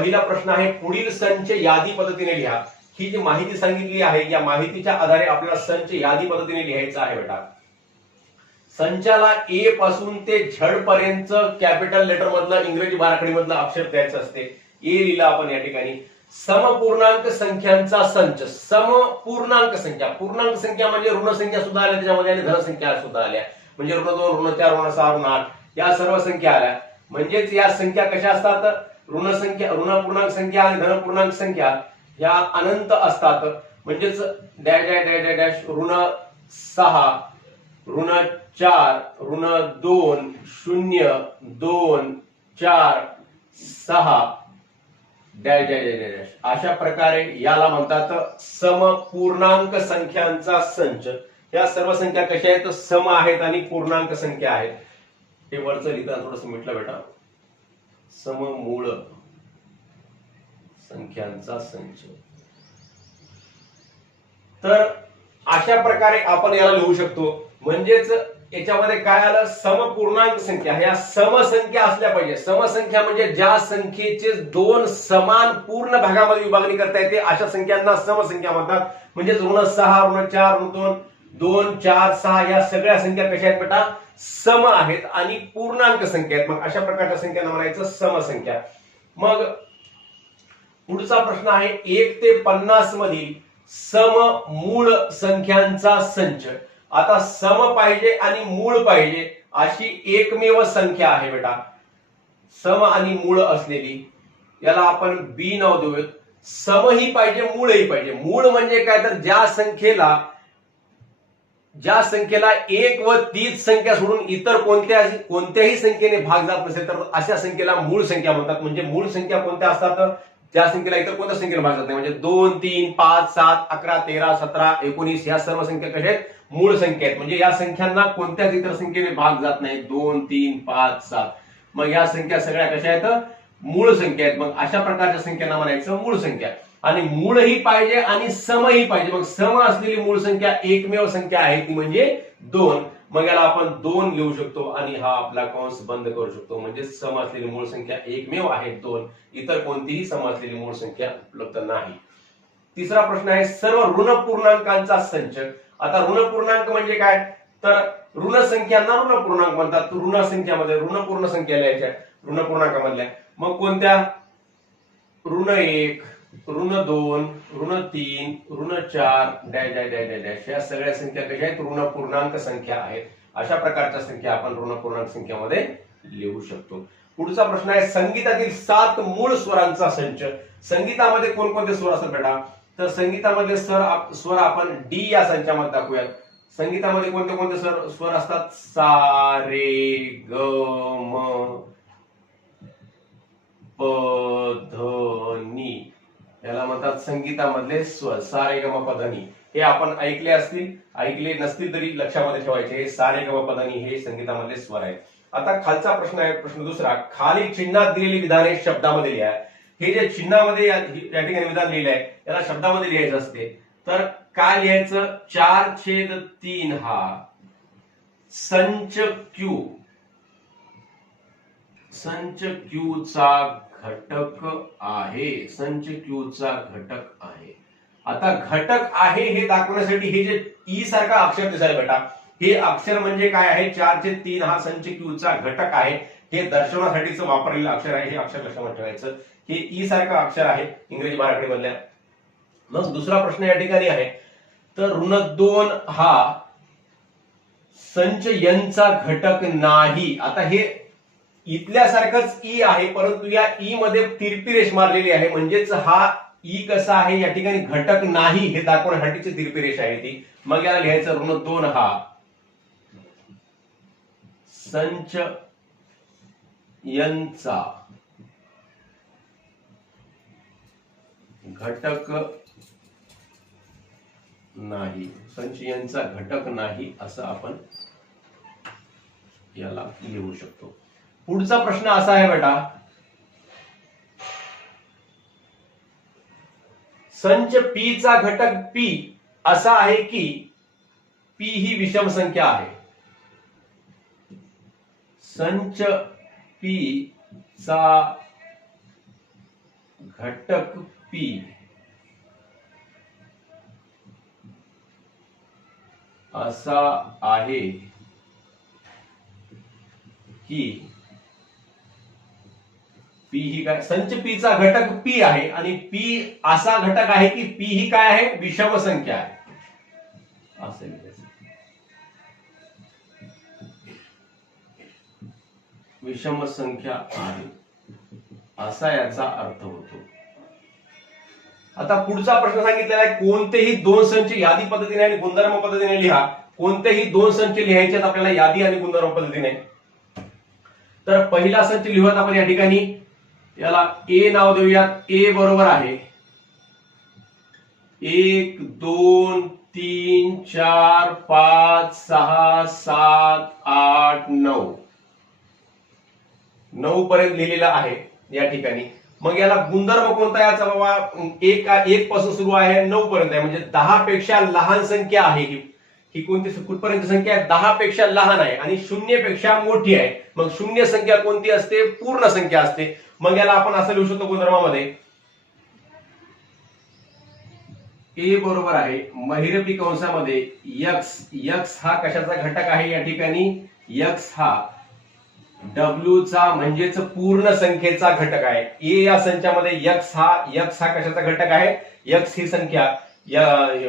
पहिला प्रश्न आहे पुढील संच यादी पद्धतीने लिहा. ही जी माहिती सांगितली आहे या माहितीच्या आधारे आपल्याला संच यादी पद्धतीने लिहायचं आहे बेटा. संचाला ए पासून ते झड पर्यंत कॅपिटल लेटर मधलं इंग्रजी बाराखडी मधलं अक्षर द्यायचं असते. ए लिहिलं आपण या ठिकाणी. समपूर्णांक संख्यांचा संच. समपूर्णांक संख्या. पूर्णांक संख्या म्हणजे ऋण संख्या सुद्धा आल्या त्याच्यामध्ये आणि धनसंख्या सुद्धा आल्या. म्हणजे ऋण दोन ऋण चार ऋण सहा ऋण आठ. या सर्व संख्या आल्या. म्हणजेच या संख्या कशा असतात? ऋण संख्या ऋण पूर्णांक संख्या आणि धन पूर्णांक संख्या ह्या अनंत असतात. म्हणजेच dash dash dash dash dash ऋण सहा ऋण चार ऋण दोन शून्य दोन चार सहा. डॅश डॅश डॅश डॅश अशा प्रकारे याला म्हणतात समपूर्णांक संख्यांचा संच. या सर्व संख्या कशा आहेत? सम आहेत आणि पूर्णांक संख्या आहेत. हे वरचं लिहिताना थोडस मिटलं बेटा. सममूळ संख्यांचा संच. तर अशा प्रकारे आपण याला लिहू शकतो. म्हणजेच याच्यामध्ये काय आलं? समपूर्णांक संख्या. ह्या समसंख्या असल्या पाहिजे. समसंख्या म्हणजे ज्या संख्येचे दोन समान पूर्ण भागामध्ये विभागणी करता येते अशा संख्यांना समसंख्या म्हणतात. म्हणजेच ऋण सहा ऋण चार ऋण दोन दोन चार सहा या सगळ्या संख्या कशा आहेत बेटा? सम आहेत आणि पूर्णांक संख्या आहेत. मग अशा प्रकारच्या संख्यांना म्हणायचं समसंख्या. मग पुढचा प्रश्न आहे एक ते पन्नास मधील सम मूळ संख्यांचा संच. आता सम पाहिजे आणि मूळ पाहिजे अशी एकमेव संख्या आहे बेटा. सम आणि मूळ असलेली याला आपण बी नाव देऊयात. समही पाहिजे मूळही पाहिजे. मूळ म्हणजे काय? तर ज्या संख्येला ज्या संख्येला एक व तीच संख्या सोडून इतर कोणत्या कोणत्याही संख्येने भाग जात नसेल तर अशा संख्येला मूळ संख्या म्हणतात. म्हणजे मूळ संख्या कोणत्या असतात? त्या संख्येला इतर कोणत्या संख्येने भाग जात नाही. म्हणजे दोन तीन पाच सात अकरा तेरा सतरा एकोणीस या सर्व संख्या कशा आहेत? मूळ संख्या आहेत. म्हणजे या संख्यांना कोणत्याच इतर संख्येने भाग जात नाही. दोन तीन पाच सात. मग या संख्या सगळ्या कशा आहेत? मूळ संख्या आहेत. मग अशा प्रकारच्या संख्यांना म्हणायचं मूळ संख्या. आणि मूळ ही पाहिजे आणि सम ही पाहिजे. मग सम असलेली मूळ संख्या एकमेव संख्या आहे ती म्हणजे दोन. मग याला आपण दोन लिहू शकतो आणि हा आपला कंस बंद करू शकतो. म्हणजे सम असलेली मूळ संख्या एकमेव आहे दोन. इतर कोणतीही सम असलेली मूळ संख्या उपलब्ध नाही. तिसरा प्रश्न आहे सर्व ऋण पूर्णांकांचा संच आता ऋण पूर्णांक म्हणजे काय? तर ऋण संख्यांना ऋण पूर्णांक म्हणतात. ऋण संख्यामध्ये ऋण पूर्ण संख्या लिहायच्या ऋण पूर्णांकामधल्या. मग कोणत्या? ऋण एक ऋण दोन ऋण तीन ऋण चार dash dash dash dash dash या सगळ्या संख्या कशा आहेत? ऋण पूर्णांक संख्या आहेत. अशा प्रकारच्या संख्या आपण ऋण पूर्णांक संख्यामध्ये लिहू शकतो. पुढचा प्रश्न आहे संगीतातील सात मूळ स्वरांचा संच. संगीतामध्ये कोणकोणते स्वर असतात बेटा? तर संगीतामध्ये सर स्वर आपण डी या संचामध्ये दाखवूयात. संगीतामध्ये कोणते कोणते स्वर स्वर असतात? सा रे ग म. प याला म्हणतात संगीतामधले स्वर सारे गम पधनी हे आपण ऐकले असतील ऐकले नसतील तरी लक्षामध्ये ठेवायचे हे सारे गम पधनी हे संगीतामधले स्वर आहेत. आता खालचा प्रश्न आहे प्रश्न दुसरा खाली चिन्हात दिलेली विधाने शब्दामध्ये लिहा. हे जे चिन्हामध्ये या ठिकाणी विधान लिहिलंय याला शब्दामध्ये लिहायचं असते. तर काय लिहायचं? चार छेद तीन हा. संच क्यू. संच क्यूचा घटक आहे. संच क्यू चा घटक आहे. आता घटक आहे हे दाखवण्यासाठी हे जे ई सारखा अक्षर दिसायला बेटा हे अक्षर म्हणजे काय आहे? चारचे तीन हा संच क्यू चा घटक आहे. हे दर्शवण्यासाठीच वापरलेलं अक्षर आहे. हे अक्षर लक्षात ठेवायचं? हे ई सारखं अक्षर आहे इंग्रजी मराठी मधल्या मग दुसरा प्रश्न या ठिकाणी आहे. तर ऋण दोन हा संच यांचा घटक नाही. आता हे इथल्यासारखंच ई आहे परंतु या ई मध्ये तिरपी रेष मारलेली आहे. म्हणजेच हा ई कसा आहे या ठिकाणी घटक नाही हे दाखवण्यासाठीची तिरपी रेष आहे ती. मग याला लिहायचं ऋण दोन हा. संच यांचा. घटक नाही. संच यांचा घटक नाही असं आपण याला लिहू शकतो. पुढचा प्रश्न असा आहे बेटा. संच पी चा घटक पी असा आहे की पी ही विषम संख्या आहे. संच पी चा घटक पी असा आहे की पी ही काय संच पी चा घटक पी आहे आणि पी असा घटक आहे की पी ही काय आहे? विषम संख्या आहे. असं विषम संख्या आहे. असा याचा अर्थ होतो. आता पुढचा प्रश्न सांगितलेला आहे कोणतेही दोन संच यादी पद्धतीने आणि गुणधर्म पद्धतीने लिहा. कोणतेही दोन संच लिहायचे आपल्याला यादी आणि गुणधर्म पद्धतीने. तर पहिला संच लिहूयात आपण या ठिकाणी. याला ए नाव देऊयात. ए बरोबर आहे. एक दोन तीन चार पाच सहा सात आठ नऊ. नऊ पर्यंत लिहिलेला आहे या ठिकाणी. मग याला गुणधर्म कोणता याचा बाबा? एक एक पासून सुरू आहे नऊ पर्यंत आहे. म्हणजे दहा पेक्षा लहान संख्या आहे ही. ही कोणती कुठपर्यंत संख्या आहे? दहा पेक्षा लहान आहे आणि शून्यपेक्षा मोठी आहे. मग शून्य संख्या कोणती असते? पूर्ण संख्या असते. मग याला आपण असं लिहू शकतो गुणधर्मामध्ये. ए बरोबर आहे महिरपी कंसामध्ये यक्स यक्स हा कशाचा घटक आहे या ठिकाणी? यक्स हा डब्ल्यू चा म्हणजेच पूर्ण संख्येचा घटक आहे. ए या संख्यामध्ये यक्स हा यक्स हा कशाचा घटक आहे? यक्स ही संख्या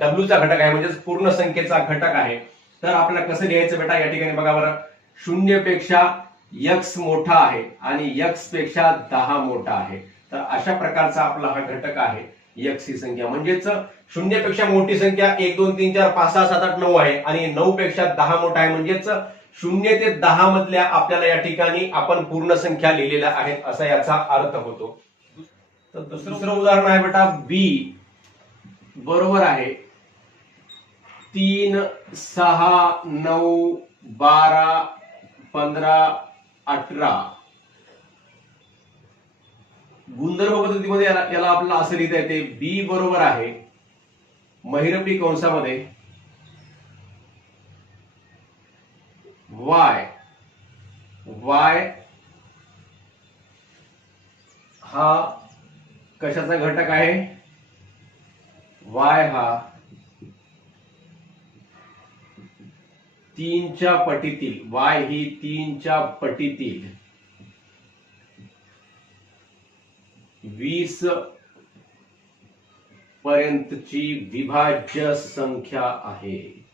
डब्ल्यू चा घटक आहे म्हणजेच पूर्ण संख्येचा घटक आहे. तर आपल्याला कसं लिहायचं बेटा या ठिकाणी बघा बरं. शून्यपेक्षा यक्स मोठा आहे आणि यक्सपेक्षा दहा मोठा आहे. तर अशा प्रकारचा आपला हा घटक आहे यक्स ही संख्या. म्हणजेच शून्यपेक्षा मोठी संख्या एक दोन तीन चार पाच सहा सात आठ नऊ आहे आणि नऊ पेक्षा दहा मोठा आहे. म्हणजेच शून्य ते दहा मधल्या आपल्याला या ठिकाणी आपण पूर्ण संख्या लिहिलेल्या आहेत असा याचा अर्थ होतो. तर दुसरं उदाहरण आहे बेटा बी बरोबर आहे. तीन सहा नऊ बारा पंधरा अठरा. गुणधर्म पद्धतीमध्ये याला आपल्याला असं लिहिता येते बी बरोबर आहे. महिरपी कंसामध्ये. वाय वाय हा कशाचा घटक आहे? वाय हा तीनच्या पटीतील वाय ही तीनच्या पटीतील. वीस पर्यंतची विभाज्य संख्या आहे.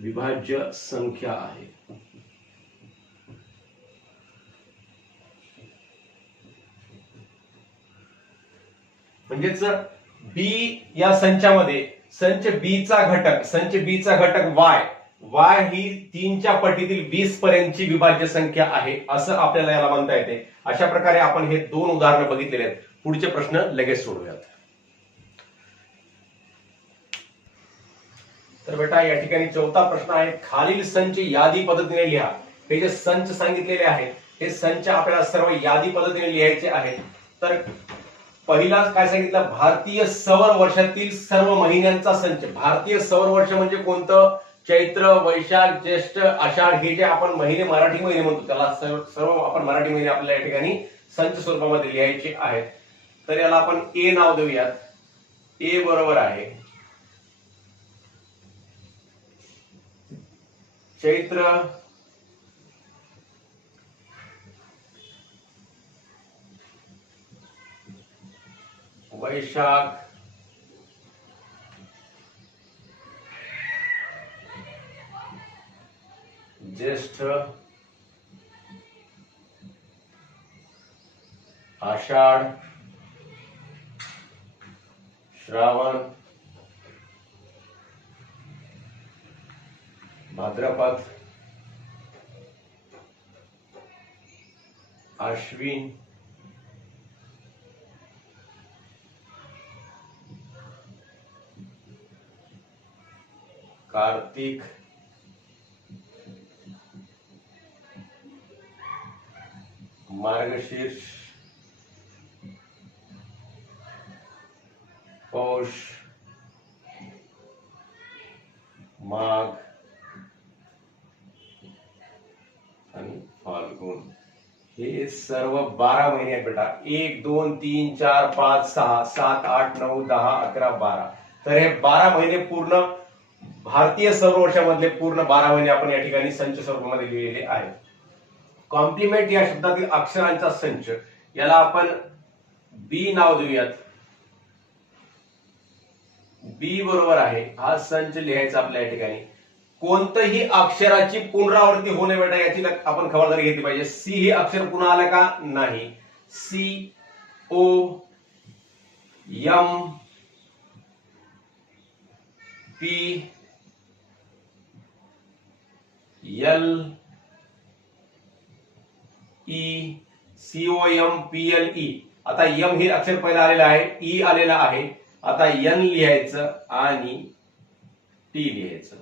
विभाज्य संख्या आहे. म्हणजेच बी या संचामध्ये संच बी चा घटक संच बी चा घटक वाय वाय ही तीनच्या पटीतील वीस पर्यंतची विभाज्य संख्या आहे असं आपल्याला याला म्हणता येते. अशा प्रकारे आपण हे दोन उदाहरणं बघितलेले आहेत. पुढचे प्रश्न लगेच सोडूयात. तर बेटा या ठिकाणी चौथा प्रश्न आहे खालील संच यादी पद्धतीने लिहा. हे जे संच सांगितलेले आहेत हे संच आपल्याला सर्व यादी पद्धतीने लिहायचे आहेत. तर पहिला काय सांगितलं? भारतीय सौर वर्षातील सर्व महिन्यांचा संच. भारतीय सौर वर्ष म्हणजे कोणतं? चैत्र वैशाख ज्येष्ठ आषाढ हे जे आपण महिने मराठी महिने म्हणतो त्याला सर्व सर्व आपण मराठी महिने आपल्याला या ठिकाणी संच स्वरूपामध्ये लिहायचे आहेत. तर याला आपण ए नाव देऊयात. ए बरोबर आहे. चैत्र वैशाख। ज्येष्ठ। आषाढ। श्रावण। भाद्रपद। अश्विन। कार्तिक। मार्गशीर्ष। पौष। माघ। फाल्गुन। हे सर्व बारा महिने बेटा. एक, दोन, तीन, चार, पाच, सहा, सात, आठ, नऊ, दहा, अकरा, बारा. तर हे बारा महिने पूर्ण भारतीय सौरवर्षामधले पूर्ण बारा महिने आपण या ठिकाणी संच स्वरूपामध्ये लिहिलेले आहेत. कॉम्प्लिमेंट या शब्दातील अक्षरांचा संच याला आपण बी नाव देऊयात. बी बरोबर आहे. हा संच लिहायचा आपल्या या ठिकाणी. कोणतंही अक्षराची पुनरावृत्ती होणे बेटा याची आपण खबरदारी घेतली पाहिजे. सी हे अक्षर पुन्हा आलं का? नाही. C O M P L E C O M P L E आता यम हे अक्षर पहिला आलेलं आहे. E ई आलेला आहे. आता एन लिहायचं आणि टी लिहायचं.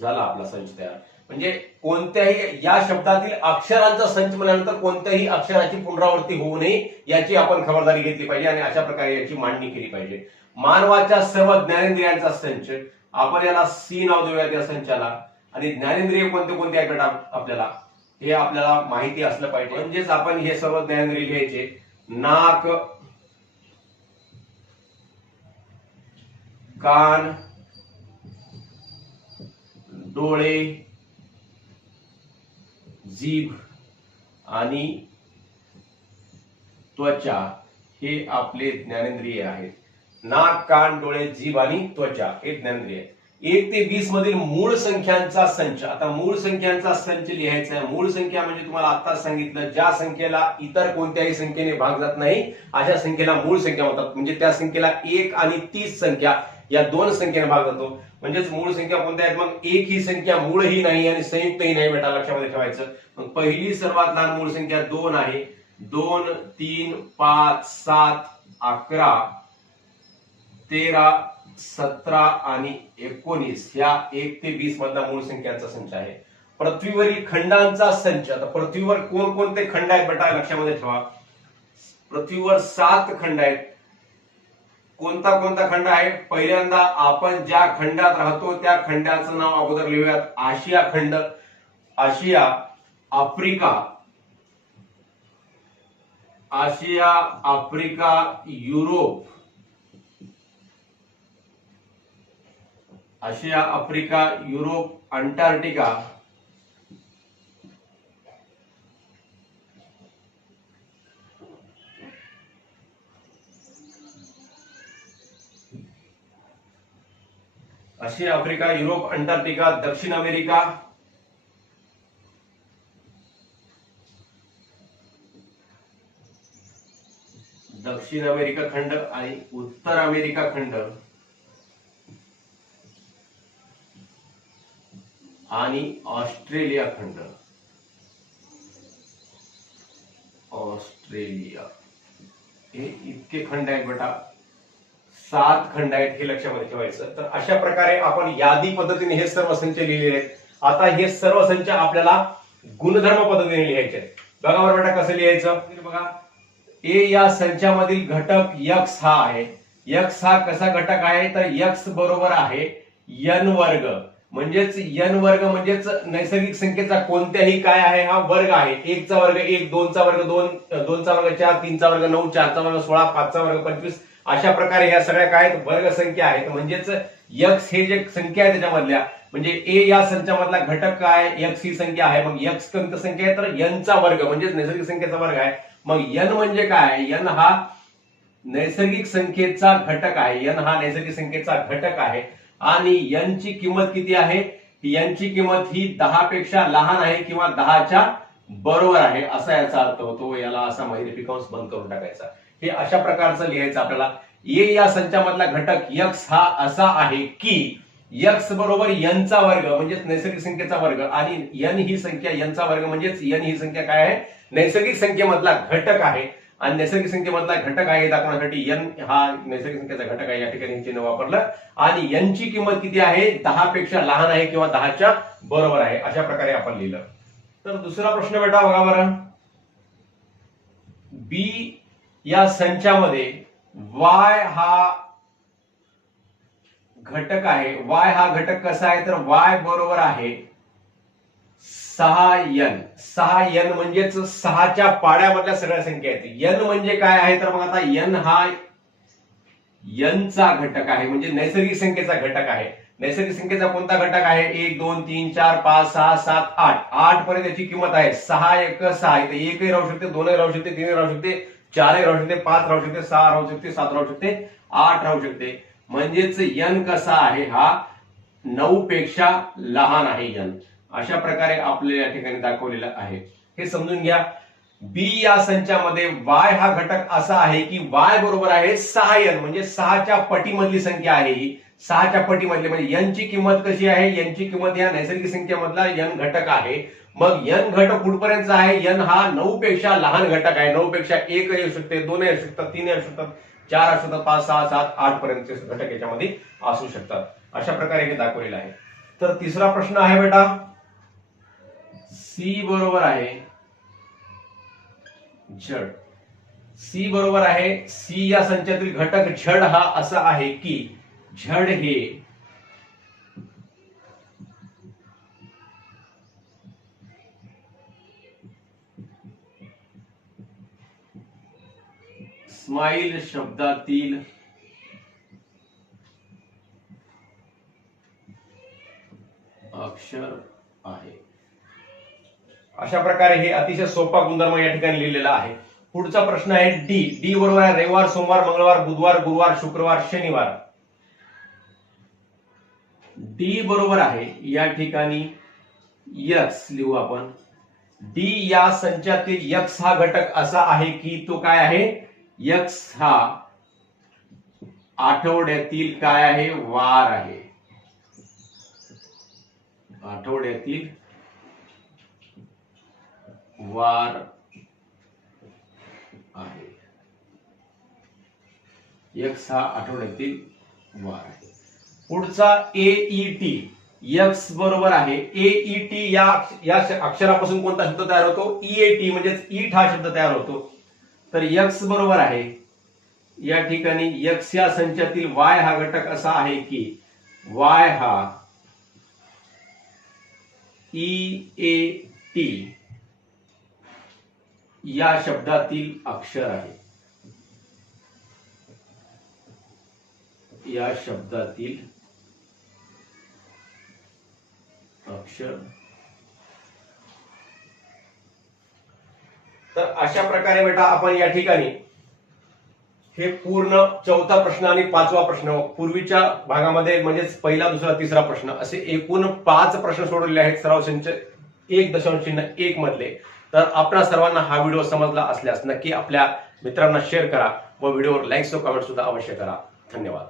झाला आपला संच तयार. म्हणजे कोणत्याही या शब्दातील अक्षरांचा संच म्हणल्यानंतर कोणत्याही अक्षराची पुनरावृत्ती होऊ नये याची आपण खबरदारी घेतली पाहिजे आणि अशा प्रकारे याची मांडणी केली पाहिजे. मानवाच्या सर्व ज्ञानेंद्रियांचा संच. आपण याला सी नाव देऊयात या संचाला. आणि ज्ञानेंद्रिय कोणते कोणते आहेत मॅडम आपल्याला? हे आपल्याला माहिती असलं पाहिजे. म्हणजेच आपण हे सर्व ज्ञानेंद्रिय लिहायचे. नाक कान डोळे जीभ आणि त्वचा हे आपले ज्ञानेंद्रिय आहेत. नाक कान डोळे जीभ आणि त्वचा हे ज्ञानेंद्रिय आहेत. एक ते वीस मधील मूळ संख्यांचा संच. आता मूळ संख्यांचा संच लिहायचा आहे. मूळ संख्या म्हणजे तुम्हाला आत्ताच सांगितलं ज्या संख्येला इतर कोणत्याही संख्येने भाग जात नाही अशा संख्येला मूळ संख्या म्हणतात. म्हणजे त्या संख्येला एक आणि तीस संख्या या दोन संख्येने भाग जातो. म्हणजेच मूळ संख्या कोणत्या आहेत? मग एक ही संख्या मूळही नाही आणि संयुक्तही नाही बेटा लक्षामध्ये ठेवायचं. मग पहिली सर्वात लहान मूळ संख्या दोन आहे. दोन तीन पाच सात अकरा तेरा सतरा आणि एकोणीस या एक ते वीस मधला मूळ संख्यांचा संच आहे. पृथ्वीवरील खंडांचा संच आता पृथ्वीवर कोणकोणते खंड आहेत बेटा लक्षामध्ये ठेवा. पृथ्वीवर सात खंड आहेत. कोणता कोणता खंड आहे? पहिल्यांदा आपण ज्या खंडात राहतो त्या खंडाचं नाव अगोदर लिहूयात. आशिया खंड Asia Africa. Asia Africa Europe. Asia Africa Europe Antarctica. Asia Africa Europe Antarctica दक्षिण अमेरिका. दक्षिण अमेरिका खंड आणि उत्तर अमेरिका खंड. आणि ऑस्ट्रेलिया खंड. ऑस्ट्रेलिया. हे इतके खंड आहेत बेटा. सात खंड आहेत हे लक्षामध्ये ठेवायचं. तर अशा प्रकारे आपण यादी पद्धतीने हे सर्व संच लिहिलेले आहेत. आता हे सर्व संच आपल्याला गुणधर्म पद्धतीने लिहायचे आहेत. बघा बरं बेटा कसं लिहायचं? बघा. ए या संचामधील घटक यक्स हा आहे. यक्स हा कसा घटक आहे? तर यक्स बरोबर आहे यन वर्ग. म्हणजेच यन वर्ग म्हणजेच नैसर्गिक संख्येचा कोणत्याही काय आहे हा वर्ग आहे. एकचा वर्ग एक दोनचा वर्ग दोन दोनचा वर्ग चार तीनचा वर्ग नऊ चारचा वर्ग सोळा पाचचा वर्ग पंचवीस अशा प्रकारे ह्या सगळ्या काय आहेत? वर्ग संख्या आहेत. म्हणजेच यक्स हे जे संख्या आहे त्याच्यामधल्या म्हणजे ए या संचामधला घटक काय यक्स ही संख्या आहे. मग यक्स कोणती संख्या आहे तर यनचा वर्ग म्हणजेच नैसर्गिक संख्येचा वर्ग आहे. मग यन म्हणजे काय? यन हा नैसर्गिक संख्येचा घटक आहे. यन हा नैसर्गिक संख्येचा घटक आहे. आणि यांची किंमत किती आहे? यांची किंमत ही दहा पेक्षा लहान आहे किंवा दहाच्या बरोबर आहे असा याचा अर्थ होतो. याला असा माहिती बंद करून टाकायचा. हे अशा प्रकारचं लिहायचं आपल्याला. ए या संचामधला घटक यक्स हा असा आहे की यक्स बरोबर यनचा वर्ग म्हणजेच नैसर्गिक संख्येचा वर्ग आणि यन ही संख्या यनचा वर्ग म्हणजेच यन ही संख्या काय आहे? नैसर्गिक संख्येमधला घटक आहे. आणि नैसर्गिक संख्येमधला घटक आहे दाखवण्यासाठी एन हा नैसर्गिक संख्येचा घटक आहे. या ठिकाणी चिन्ह वापरलं. आणि यांची किंमत किती आहे? दहा पेक्षा लहान आहे किंवा दहाच्या बरोबर आहे. अशा प्रकारे आपण लिहिलं. तर दुसरा प्रश्न बेटा बघा बरं. बी या संचामध्ये वाय हा घटक आहे. वाय हा घटक कसा आहे? तर वाय बरोबर आहे. सहा यन सहा यन म्हणजेच सहाच्या पाड्यामधल्या सगळ्या संख्या आहेत. यन म्हणजे काय आहे? तर मग आता यन हा यनचा घटक आहे. म्हणजे नैसर्गिक संख्येचा घटक आहे. नैसर्गिक संख्येचा कोणता घटक आहे? एक दोन तीन चार पाच सहा सात आठ. आठ पर्यंत याची किंमत आहे. सहा एक सहा. इथे एकही राहू शकते दोनही राहू शकते तीनही राहू शकते चारही राहू शकते पाच राहू शकते सहा राहू शकते सात राहू शकते आठ राहू शकते. म्हणजेच यन कसा आहे? हा नऊ पेक्षा लहान आहे यन. अशा प्रकारे आपल्याला या ठिकाणी दाखवलेलं आहे. हे समजून घ्या. बी या संचामध्ये वाय हा घटक असा आहे की वाय बरोबर आहे सहायन म्हणजे सहाच्या पटीमधली संख्या आहे ही. सहाच्या पटीमधली म्हणजे यनची किंमत कशी आहे? यांची किंमत या नैसर्गिक संख्येमधला यन घटक आहे. मग यन घटक कुठपर्यंत आहे? यन हा नऊ पेक्षा लहान घटक आहे. नऊ पेक्षा एक येऊ शकते दोन येऊ शकतात तीन येऊ शकतात चार असू शकतात पाच सहा सात आठ पर्यंतचे घटक याच्यामध्ये असू शकतात. अशा प्रकारे हे दाखवलेलं आहे. तर तिसरा प्रश्न आहे बेटा. सी बरोबर आहे झड. सी बरोबर आहे सी या संचातील घटक झड हा असा आहे की झड हे स्माईल शब्दातील अक्षर आहे. अशा प्रकारे हे अतिशय सोपा गुणधर्म या ठिकाणी लिहिलेला आहे. पुढचा प्रश्न आहे डी. डी बरोबर आहे रविवार सोमवार मंगळवार बुधवार गुरुवार शुक्रवार शनिवार. डी बरोबर आहे या ठिकाणी यक्स लिहू आपण. डी या संचातील यक्स हा घटक असा आहे की तो काय आहे? यक्स हा आठवड्यातील काय आहे? वार आहे. आठवड्यातील वार आहे. यक्स हा आठवड्यातील वार आहे. पुढचा एईटी यक्स बरोबर आहे. एईटी या या अक्षरापासून कोणता शब्द तयार होतो? ईएटी म्हणजेच ईट हा शब्द तयार होतो. तर यक्स बरोबर आहे. या ठिकाणी यक्स या संचातील वाय हा घटक असा आहे की वाय हा ई ए टी या शब्दातील अक्षर आहे. या शब्दातील अक्षर. तर अशा प्रकारे बेटा आपण या ठिकाणी हे पूर्ण चौथा प्रश्न आणि पाचवा प्रश्न पूर्वीच्या भागामध्ये म्हणजेच पहिला दुसरा तिसरा प्रश्न असे एकूण पाच प्रश्न सोडवले आहेत. सराव संच एक दशांश चिन्ह एक मधले. तर आपल्या सर्वांना हा व्हिडिओ समजला असल्यास नक्की आपल्या मित्रांना शेअर करा व व्हिडिओवर लाईक्स व कमेंट सुद्धा अवश्य करा. धन्यवाद.